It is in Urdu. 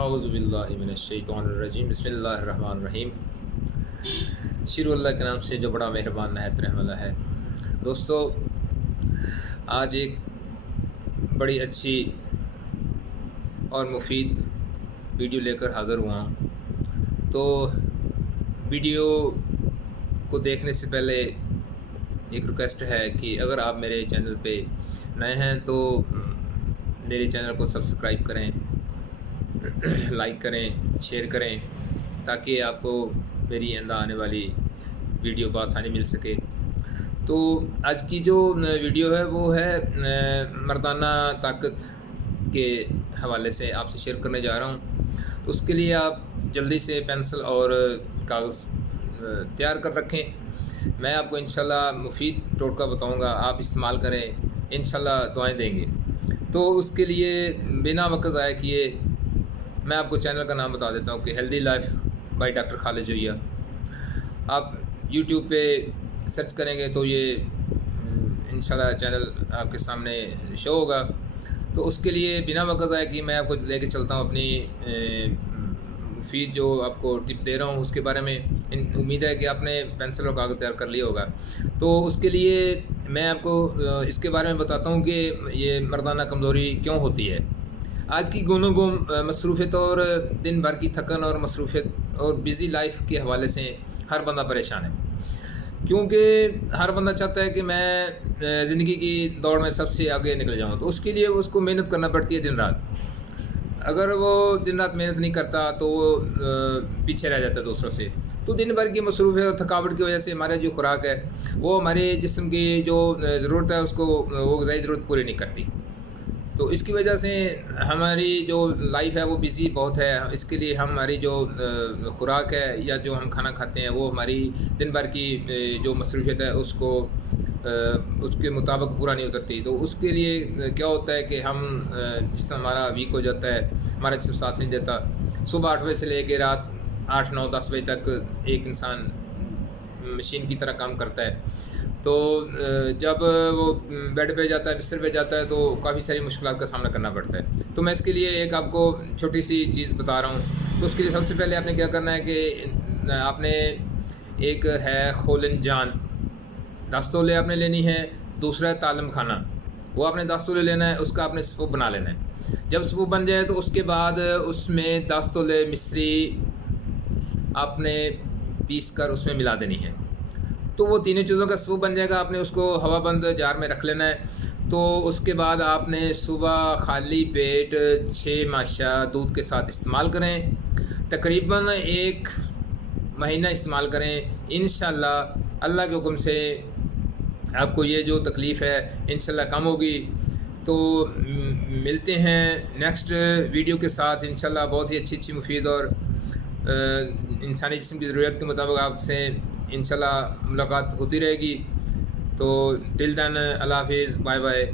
اعوذ باللہ من الشیطان الرجیم بسم اللہ الرحمن الرحیم۔ شروع اللہ کے نام سے جو بڑا مہربان نہایت رحم والا ہے۔ دوستو، آج ایک بڑی اچھی اور مفید ویڈیو لے کر حاضر ہوا ہوں۔ تو ویڈیو کو دیکھنے سے پہلے ایک ریکویسٹ ہے کہ اگر آپ میرے چینل پہ نئے ہیں تو میرے چینل کو سبسکرائب کریں، لائک کریں، شیئر کریں، تاکہ آپ کو میری آئندہ آنے والی ویڈیو بآسانی مل سکے۔ تو آج کی جو ویڈیو ہے وہ ہے مردانہ طاقت کے حوالے سے آپ سے شیئر کرنے جا رہا ہوں۔ تو اس کے لیے آپ جلدی سے پینسل اور کاغذ تیار کر رکھیں۔ میں آپ کو انشاءاللہ مفید ٹوٹکا بتاؤں گا، آپ استعمال کریں، انشاءاللہ دعائیں دیں گے۔ تو اس کے لیے بنا وقت ضائع کیے میں آپ کو چینل کا نام بتا دیتا ہوں کہ ہیلدی لائف بائی ڈاکٹر خالد جوئیہ۔ آپ یوٹیوب پہ سرچ کریں گے تو یہ انشاءاللہ چینل آپ کے سامنے شو ہوگا۔ تو اس کے لیے بنا وقت ضائع کیے میں آپ کو لے کے چلتا ہوں اپنی مفید جو آپ کو ٹپ دے رہا ہوں اس کے بارے میں۔ امید ہے کہ آپ نے پینسل اور کاغذ تیار کر لیا ہوگا۔ تو اس کے لیے میں آپ کو اس کے بارے میں بتاتا ہوں کہ یہ مردانہ کمزوری کیوں ہوتی ہے۔ آج کی گونو گوم مصروفیت اور دن بھر کی تھکن اور مصروفیت اور بیزی لائف کے حوالے سے ہر بندہ پریشان ہے، کیونکہ ہر بندہ چاہتا ہے کہ میں زندگی کی دوڑ میں سب سے آگے نکل جاؤں۔ تو اس کے لیے اس کو محنت کرنا پڑتی ہے دن رات۔ اگر وہ دن رات محنت نہیں کرتا تو وہ پیچھے رہ جاتا ہے دوسروں سے۔ تو دن بھر کی مصروفیت اور تھکاوٹ کی وجہ سے ہمارے جو خوراک ہے وہ ہمارے جسم کی جو ضرورت ہے اس کو وہ غذائی ضرورت پوری نہیں کرتی۔ تو اس کی وجہ سے ہماری جو لائف ہے وہ بزی بہت ہے۔ اس کے لیے ہماری جو خوراک ہے یا جو ہم کھانا کھاتے ہیں وہ ہماری دن بھر کی جو مصروفیت ہے اس کے مطابق پورا نہیں اترتی۔ تو اس کے لیے کیا ہوتا ہے کہ ہم جسم ہمارا ویک ہو جاتا ہے، ہمارا جسم ساتھ نہیں دیتا۔ صبح 8 بجے سے لے کے رات 8، 9، 10 بجے تک ایک انسان مشین کی طرح کام کرتا ہے۔ تو جب وہ بیڈ پہ جاتا ہے، بستر پہ جاتا ہے، تو کافی ساری مشکلات کا سامنا کرنا پڑتا ہے۔ تو میں اس کے لیے ایک آپ کو چھوٹی سی چیز بتا رہا ہوں۔ تو اس کے لیے سب سے پہلے آپ نے کیا کرنا ہے کہ آپ نے ایک ہے خولن جان 10 تولے آپ نے لینی ہے۔ دوسرا ہے تعلیم خانہ، وہ آپ نے 10 تولے لینا ہے، اس کا آپ نے صفوف بنا لینا ہے۔ جب صفوف بن جائے تو اس کے بعد اس میں 10 تولے مصری آپ نے پیس کر اس میں ملا دینی ہے۔ تو وہ تینوں چیزوں کا صفوف بن جائے گا۔ آپ نے اس کو ہوا بند جار میں رکھ لینا ہے۔ تو اس کے بعد آپ نے صبح خالی پیٹ 6 ماشا دودھ کے ساتھ استعمال کریں، تقریباً 1 مہینہ استعمال کریں۔ انشاءاللہ اللہ کے حکم سے آپ کو یہ جو تکلیف ہے انشاءاللہ کم ہوگی۔ تو ملتے ہیں نیکسٹ ویڈیو کے ساتھ انشاءاللہ۔ بہت ہی اچھی مفید اور انسانی جسم کی ضرورت کے مطابق آپ سے انشاءاللہ ملاقات ہوتی رہے گی۔ تو ٹل دین اللہ حافظ، بائے بائے۔